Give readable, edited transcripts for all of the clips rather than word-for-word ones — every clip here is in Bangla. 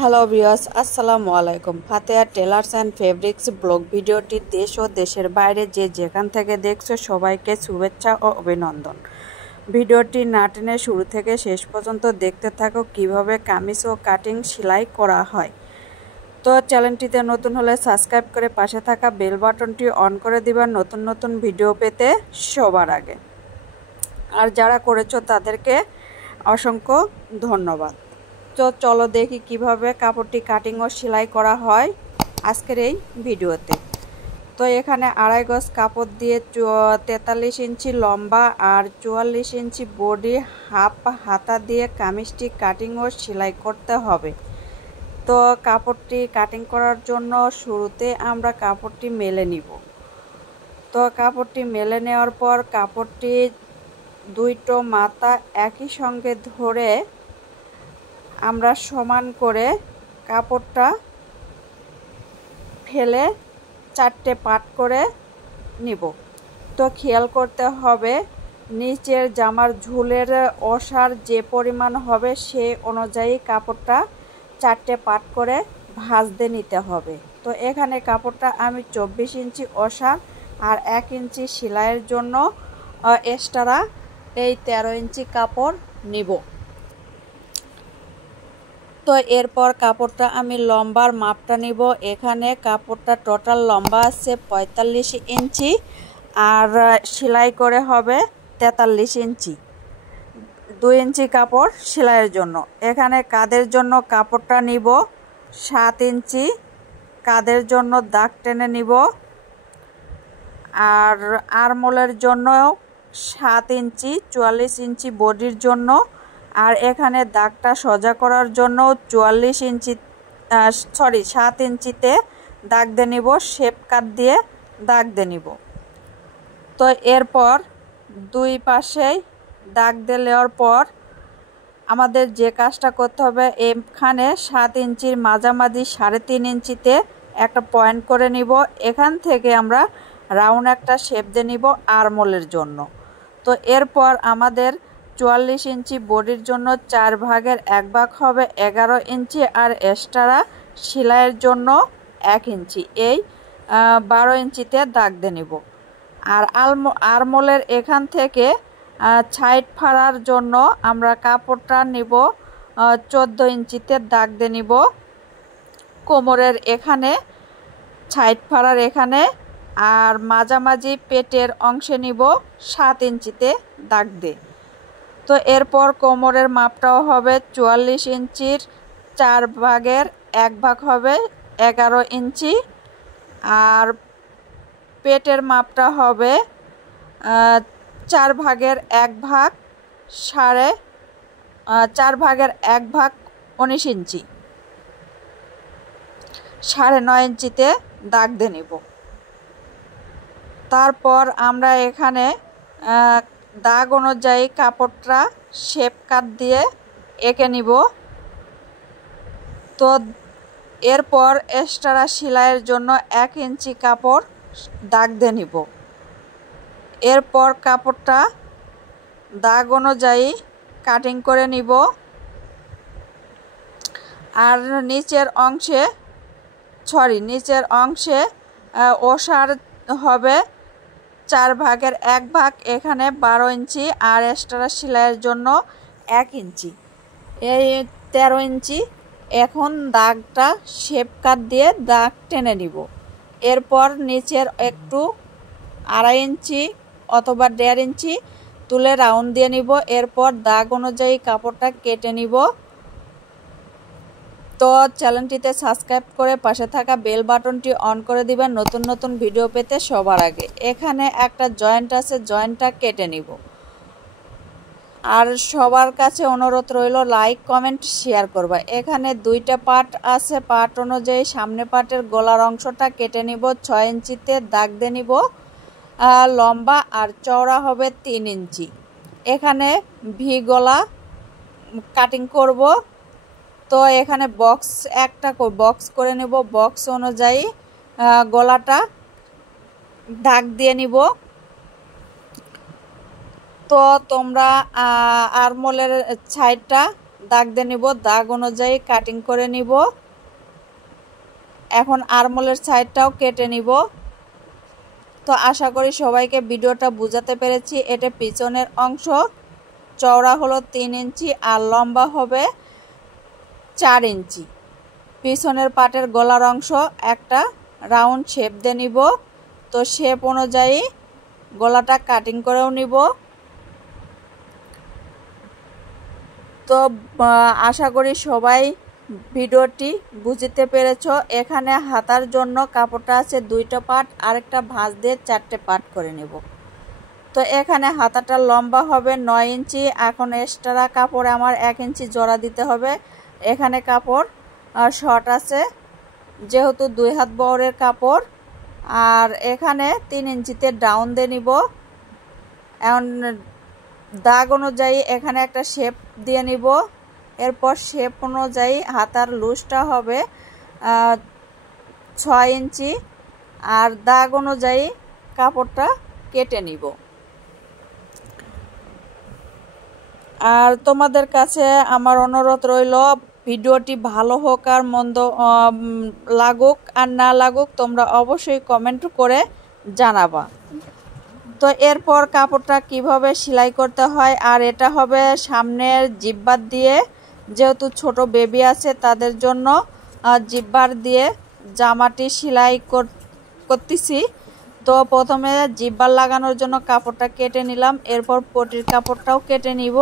হ্যালো ভিউয়ার্স, আসসালামু আলাইকুম। ফাতেহা টেলার্স অ্যান্ড ফেব্রিক্স ব্লগ ভিডিওটি দেশ ও দেশের বাইরে যে যেখান থেকে দেখছো সবাইকে শুভেচ্ছা ও অভিনন্দন। ভিডিওটি না টেনে শুরু থেকে শেষ পর্যন্ত দেখতে থাকো কিভাবে কামিজ ও কাটিং সেলাই করা হয়। তো চ্যানেলটিতে নতুন হলে সাবস্ক্রাইব করে পাশে থাকা বেল বাটনটি অন করে দিবা নতুন নতুন ভিডিও পেতে সবার আগে। আর যারা করেছো তাদেরকে অসংখ্য ধন্যবাদ। তো চলো দেখি কিভাবে কাপড়টি কাটিং ও সেলাই করা হয় আজকের এই ভিডিওতে। তো এখানে 2.5 গজ কাপড় দিয়ে 43 ইঞ্চি লম্বা আর 44 ইঞ্চি বডি হাফ হাতা দিয়ে কামিজটি কাটিং ও সেলাই করতে হবে। তো কাপড়টি কাটিং করার জন্য শুরুতে আমরা কাপড়টি মেলে নিব। তো কাপড়টি মেলে নেওয়ার পর কাপড়টি দুইটো মাথা একই সঙ্গে ধরে আমরা সমান করে কাপড়টা ফেলে 4টে পাট করে নিব। তো খেয়াল করতে হবে নিচের জামার ঝুলের ওসার যে পরিমাণ হবে সেই অনুযায়ী কাপড়টা 4টে পাট করে ভাঁজতে নিতে হবে। তো এখানে কাপড়টা আমি 24 ইঞ্চি ওসার আর 1 ইঞ্চি সেলাইয়ের জন্য এক্সট্রা এই 13 ইঞ্চি কাপড় নিব। তো এরপর কাপড়টা আমি লম্বার মাপটা নিব। এখানে কাপড়টা টোটাল লম্বা আছে 45 ইঞ্চি আর সেলাই করে হবে 43 ইঞ্চি, 2 ইঞ্চি কাপড় সেলাইয়ের জন্য। এখানে কাঁধের জন্য কাপড়টা নিব 7 ইঞ্চি, কাঁধের জন্য দাগ টেনে নিব। আর আরমোলের জন্য 7 ইঞ্চি, 44 ইঞ্চি বডির জন্য। আর এখানে দাগটা সোজা করার জন্য 7 ইঞ্চিতে দাগ দিয়ে নিব, শেপ কাট দিয়ে দাগ দিয়ে নিব। তো এরপর দুই পাশেই দাগ দিয়ে নেওয়ার পর আমাদের যে কাজটা করতে হবে এখানে 7 ইঞ্চির মাঝামাঝি 3.5 ইঞ্চিতে একটা পয়েন্ট করে নিব। এখান থেকে আমরা রাউন্ড একটা শেপ দিয়ে নিব আরমোলের জন্য। তো এরপর আমাদের 44 ইঞ্চি বডির জন্য 4 ভাগের 1 ভাগ হবে 11 ইঞ্চি আর এক্সট্রা সেলাইয়ের জন্য 1 ইঞ্চি, এই 12 ইঞ্চিতে দাগ দিয়ে নিব। আর আরমোলের এখান থেকে সাইড ফাড়ার জন্য আমরা কাপড়টা নিব 14 ইঞ্চিতে দাগ দিয়ে নিব। কোমরের এখানে সাইড ফাড়ার এখানে আর মাঝামাঝি পেটের অংশে নিব 7 ইঞ্চিতে দাগ দিয়ে। তো এরপর কোমরের মাপটাও হবে 44 ইঞ্চির 4 ভাগের 1 ভাগ হবে 11 ইঞ্চি আর পেটের মাপটা হবে 4 ভাগের 1 ভাগ 19 ইঞ্চি, 9.5 ইঞ্চিতে দাগ দিয়ে নিব। তারপর আমরা এখানে দাগ অনুযায়ী কাপড়টা শেপ কাট দিয়ে এঁকে নিব। তো এরপর এক্সট্রা সেলাইয়ের জন্য 1 ইঞ্চি কাপড় দাগ দিয়ে নিব। এরপর কাপড়টা দাগ অনুযায়ী কাটিং করে নিব। আর নিচের অংশে ওসার হবে 4 ভাগের 1 ভাগ, এখানে 12 ইঞ্চি আর এক্সট্রা সেলাইয়ের জন্য 1 ইঞ্চি, এই 13 ইঞ্চি। এখন দাগটা শেপ কাট দিয়ে দাগ টেনে নিব। এরপর নিচের একটু 2.5 ইঞ্চি অথবা 1.5 ইঞ্চি তুলে রাউন্ড দিয়ে নিব। এরপর দাগ অনুযায়ী কাপড়টা কেটে নিব। তো চ্যানেলটিতে সাবস্ক্রাইব করে পাশে থাকা বেল বাটনটি অন করে দিবেন নতুন নতুন ভিডিও পেতে সবার আগে। এখানে একটা জয়েন্ট আছে, জয়েন্টটা কেটে নিব। আর সবার কাছে অনুরোধ রইল লাইক কমেন্ট শেয়ার করবা। এখানে 2টা পার্ট আছে, পার্ট অনুযায়ী সামনে পার্টের গলার অংশটা কেটে নিব। 6 ইঞ্চিতে দাগ দিয়ে নিব। লম্বা আর চওড়া হবে 3 ইঞ্চি। এখানে ভি গলা কাটিং করব। তো এখানে একটা বক্স করে নেব, বক্স অনুযায়ী গলাটা দাগ দিয়ে নিব। তো তোমরা আরমোলের সাইডটা দাগ দিয়ে নিব, দাগ অনুযায়ী কাটিং করে নিব। এখন আর্মহোলের সাইডটাও কেটে নিব। তো আশা করি সবাইকে ভিডিওটা বুঝাতে পেরেছি। এটা পিছনের অংশ, চওড়া হলো 3 ইঞ্চি আর লম্বা হবে 4 ইঞ্চি। পিছনের পাটের গলার অংশ একটা রাউন্ড শেপ দিয়ে নিব। তো শেপ অনুযায়ী গলাটা কাটিং করেও নিব। তো আশা করি সবাই ভিডিওটি বুঝতে পেরেছো। এখানে হাতার জন্য কাপড়টা আছে 2টা পাট, আরেকটা ভাঁজ দিয়ে 4টে পাট করে নেব। তো এখানে হাতাটা লম্বা হবে 9 ইঞ্চি। এখন এক্সট্রা কাপড়ে আমার 1 ইঞ্চি জোড়া দিতে হবে। এখানে কাপড় শর্ট আছে যেহেতু 2 হাত বহরের কাপড়। আর এখানে 3 ইঞ্চিতে ডাউন দিয়ে নিব। এখন দাগ অনুযায়ী এখানে একটা শেপ দিয়ে নিব। এরপর শেপ অনুযায়ী হাতার লুজটা হবে 6 ইঞ্চি আর দাগ অনুযায়ী কাপড়টা কেটে নিব। আর তোমাদের কাছে আমার অনুরোধ রইল, ভিডিওটি ভালো হোক আর মন্দ লাগুক আর না লাগুক তোমরা অবশ্যই কমেন্ট করে জানাবা। তো এরপর কাপড়টা কিভাবে সেলাই করতে হয়, আর এটা হবে সামনের জিব্বার দিয়ে, যেহেতু ছোট বেবি আছে তাদের জন্য জিব্বার দিয়ে জামাটি সেলাই করতেছি। তো প্রথমে জিব্বার লাগানোর জন্য কাপড়টা কেটে নিলাম, এরপর পটির কাপড়টাও কেটে নিব।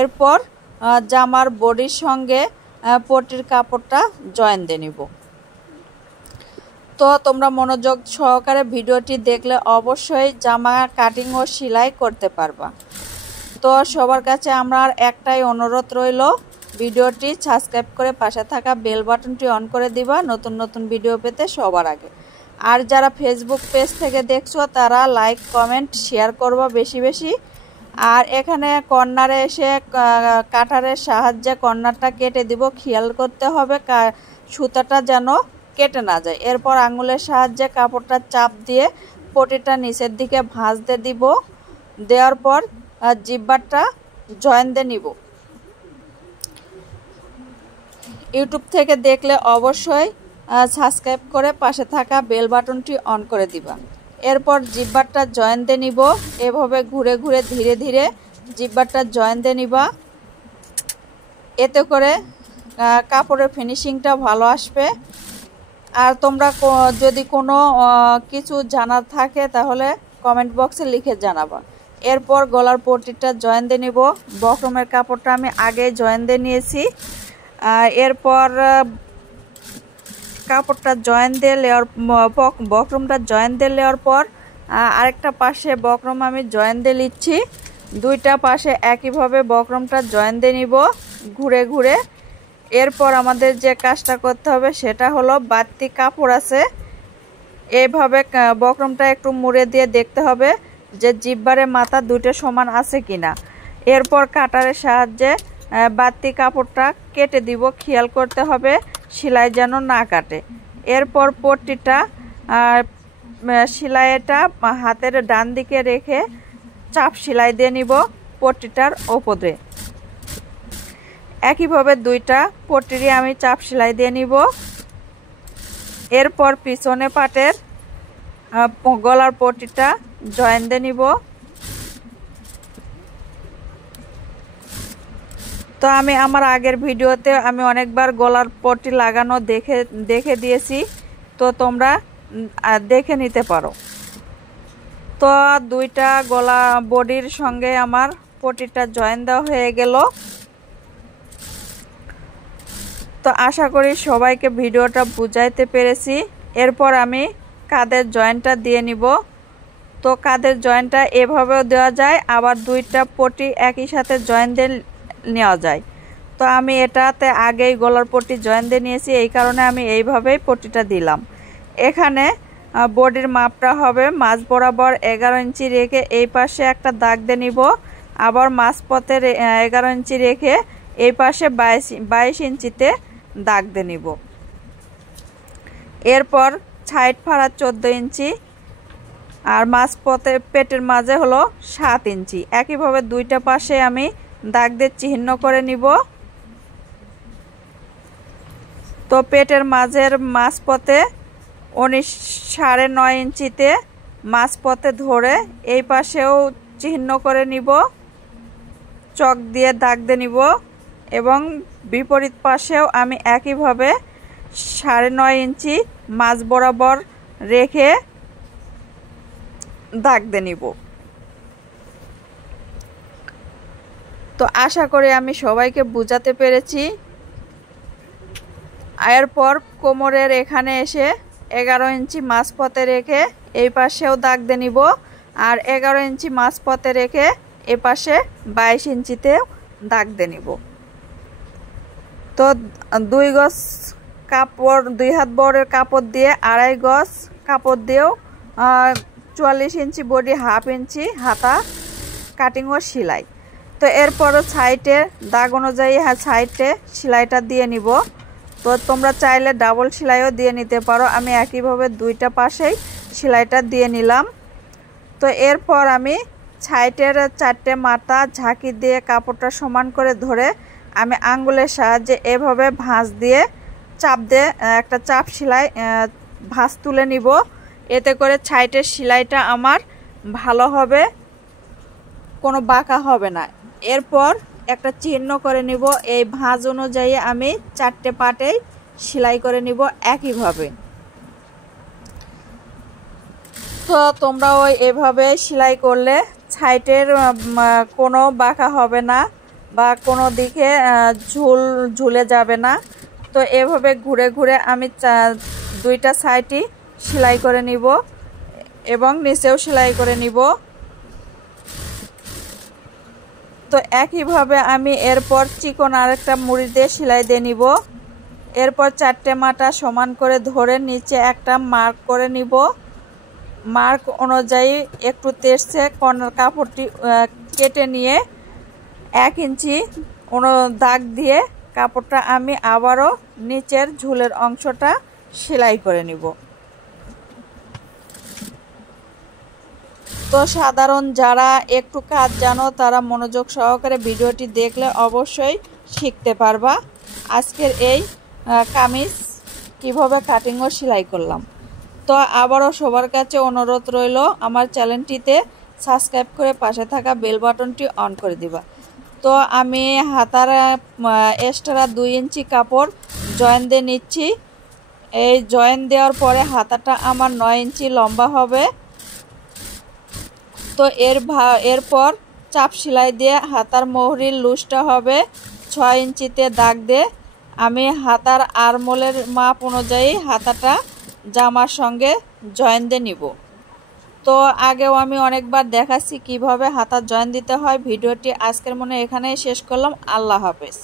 এরপর জামার বডির সঙ্গে পটির কাপড়টা জয়েন দিয়ে নিব। তো তোমরা মনোযোগ সহকারে ভিডিওটি দেখলে অবশ্যই জামা কাটিং ও সেলাই করতে পারবা। তো সবার কাছে আমার একটাই অনুরোধ রইল, ভিডিওটি সাবস্ক্রাইব করে পাশে থাকা বেল বাটনটি অন করে দিবা নতুন নতুন ভিডিও পেতে সবার আগে। আর যারা ফেসবুক পেজ থেকে দেখছো তারা লাইক কমেন্ট শেয়ার করবা বেশি বেশি। আর এখানে কর্নারে এসে কাটারের সাহায্যে কর্নারটা কেটে দিব। খেয়াল করতে হবে সুতাটা যেন কেটে না যায়। এরপর আঙুলের সাহায্যে কাপড়টা চাপ দিয়ে পটিটা নিচের দিকে ভাঁজ দিয়ে দিব। দেওয়ার পর জিব্বারটা জয়েন দিয়ে নিব। ইউটিউব থেকে দেখলে অবশ্যই সাবস্ক্রাইব করে পাশে থাকা বেল বাটনটি অন করে দিবা। এরপর জিব্বারটা জয়েন দিয়ে নিব। এভাবে ঘুরে ঘুরে ধীরে ধীরে জিব্বারটা জয়েন দিয়ে নিবা। এতে করে কাপড়ের ফিনিশিংটা ভালো আসবে। আর তোমরা যদি কোনো কিছু জানার থাকে তাহলে কমেন্ট বক্সে লিখে জানাবা। এরপর গলার পট্টিটা জয়েন দিয়ে নিব। বক্রমের কাপড়টা আমি আগে জয়েন দিয়ে নিয়েছি। এরপর কাপড়টা জয়েন দিয়ে নেওয়ার বক্রমটা জয়েন দিয়ে নেওয়ার পর আরেকটা পাশে বক্রম আমি জয়েন দিয়ে নিচ্ছি। 2টা পাশে একইভাবে বক্রমটা জয়েন দিয়ে নিব ঘুরে ঘুরে। এরপর আমাদের যে কাজটা করতে হবে সেটা হলো বাড়তি কাপড় আছে, এইভাবে বক্রমটা একটু মুড়ে দিয়ে দেখতে হবে যে জিব্বারের মাথা 2টা সমান আছে কিনা। এরপর কাটারের সাহায্যে বাড়তি কাপড়টা কেটে দিব। খেয়াল করতে হবে সেলাই যেন না কাটে। এরপর পট্টিটা সেলাইটা হাতের ডান দিকে রেখে চাপ সেলাই দিয়ে নিব পট্টিটার ওপরে। একইভাবে 2টা পট্টিরই আমি চাপ সেলাই দিয়ে নিব। এরপর পিছনে পাটের গলার পট্টিটা জয়েন দিয়ে নিব। তো আমি আমার আগের ভিডিওতে আমি অনেকবার গলার পট্টি লাগানো দেখে দিয়েছি, তো তোমরা দেখে নিতে পারো। তো 2টা গলা বডির সঙ্গে আমার পট্টিটা জয়েন দেওয়া হয়ে গেল। তো আশা করি সবাইকে ভিডিওটা বুঝাইতে পেরেছি। এরপর আমি কাঁধের জয়েন্টটা দিয়ে নিব। তো কাঁধের জয়েন্টটা এভাবেও দেওয়া যায়, আবার 2টা পট্টি একই সাথে জয়েন দিয়ে নেওয়া যায়। তো আমি এটাতে আগেই গলার পট্টি জয়েন দিয়ে নিয়েছি, এই কারণে আমি এইভাবেই পট্টিটা দিলাম। এখানে বডির মাপটা হবে মাঝ বরাবর 11 ইঞ্চি রেখে এই পাশে একটা দাগ দিয়ে নিব। আবার মাঝপথে 11 ইঞ্চি রেখে এই পাশে 22 ইঞ্চিতে দাগ দিয়ে নিব। এরপর সাইড ফাড়া 14 ইঞ্চি আর মাঝপথে পেটের মাঝে হলো 7 ইঞ্চি। একইভাবে 2টা পাশে আমি দাগ দিয়ে চিহ্ন করে নিব। তো পেটের মাঝের মাঝপথে 9.5 ইঞ্চিতে মাঝপথে ধরে এই পাশেও চিহ্ন করে নিব, চক দিয়ে দাগ দিয়ে নিব এবং বিপরীত পাশেও আমি একইভাবে 9.5 ইঞ্চি মাঝ বরাবর রেখে দাগ দিয়ে নিব। তো আশা করি আমি সবাইকে বোঝাতে পেরেছি। এরপর কোমরের এখানে এসে 11 ইঞ্চি মাঝপথে রেখে এই পাশেও দাগ দিয়ে নিব, আর 11 ইঞ্চি মাঝপথে রেখে এ পাশে 22 ইঞ্চিতেও দাগ দিয়ে নিব। তো 2 গজ কাপড়, 2 হাত বড়ের কাপড় দিয়ে 2.5 গজ কাপড় দিয়েও 44 ইঞ্চি বডি, 1/2 ইঞ্চি হাতা কাটিং ও সেলাই। তো এরপরও সাইডে দাগ অনুযায়ী সাইডে সেলাইটা দিয়ে নিব। তো তোমরা চাইলে ডাবল সেলাইও দিয়ে নিতে পারো, আমি একইভাবে 2টা পাশেই সেলাইটা দিয়ে নিলাম। তো এরপর আমি সাইডের 4টে মাথা ঝাঁকি দিয়ে কাপড়টা সমান করে ধরে আমি আঙ্গুলের সাহায্যে এভাবে ভাঁজ দিয়ে চাপ দিয়ে একটা চাপ সেলাই ভাঁজ তুলে নিব। এতে করে সাইডের সেলাইটা আমার ভালো হবে, কোনো বাঁকা হবে না। এরপর একটা চিহ্ন করে নিব, এই ভাঁজ অনুযায়ী আমি 4টে পাটেই সেলাই করে নিব একইভাবে। তো তোমরাও এভাবে সেলাই করলে সাইডের কোনো বাঁকা হবে না বা কোনো দিকে ঝুলে যাবে না। তো এভাবে ঘুরে ঘুরে আমি 2টা সাইডই সেলাই করে নিব এবং নিচেও সেলাই করে নিব। তো একইভাবে আমি এরপর চিকন আরেকটা মুড়ি দিয়ে সেলাই দিয়ে নিব। এরপর 4টে মাথা সমান করে ধরে নিচে একটা মার্ক করে নিব। মার্ক অনুযায়ী একটু তেড়ছে কর্নার কাপড়টি কেটে নিয়ে 1 ইঞ্চি দাগ দিয়ে কাপড়টা আমি আবারও নিচের ঝুলের অংশটা সেলাই করে নিব। তো সাধারণ যারা একটু কাজ জানো তারা মনোযোগ সহকারে ভিডিওটি দেখলে অবশ্যই শিখতে পারবা আজকের এই কামিজ কিভাবে কাটিং ও সেলাই করলাম। তো আবারও সবার কাছে অনুরোধ রইল, আমার চ্যানেলটিতে সাবস্ক্রাইব করে পাশে থাকা বেল বাটনটি অন করে দিবা। তো আমি হাতার এক্সট্রা 2 ইঞ্চি কাপড় জয়েন দিয়ে নিচ্ছি। এই জয়েন দেওয়ার পরে হাতাটা আমার 9 ইঞ্চি লম্বা হবে। তো এরপর চাপ সেলাই দিয়ে হাতার মোহরির লুজটা হবে 6 ইঞ্চিতে দাগ দিয়ে আমি হাতার আরমোলের মাপ অনুযায়ী হাতাটা জামার সঙ্গে জয়েন দিয়ে নিব। তো আগেও আমি অনেকবার দেখাচ্ছি কিভাবে হাতার জয়েন দিতে হয়। ভিডিওটি আজকের মনে এখানেই শেষ করলাম। আল্লাহ হাফেজ।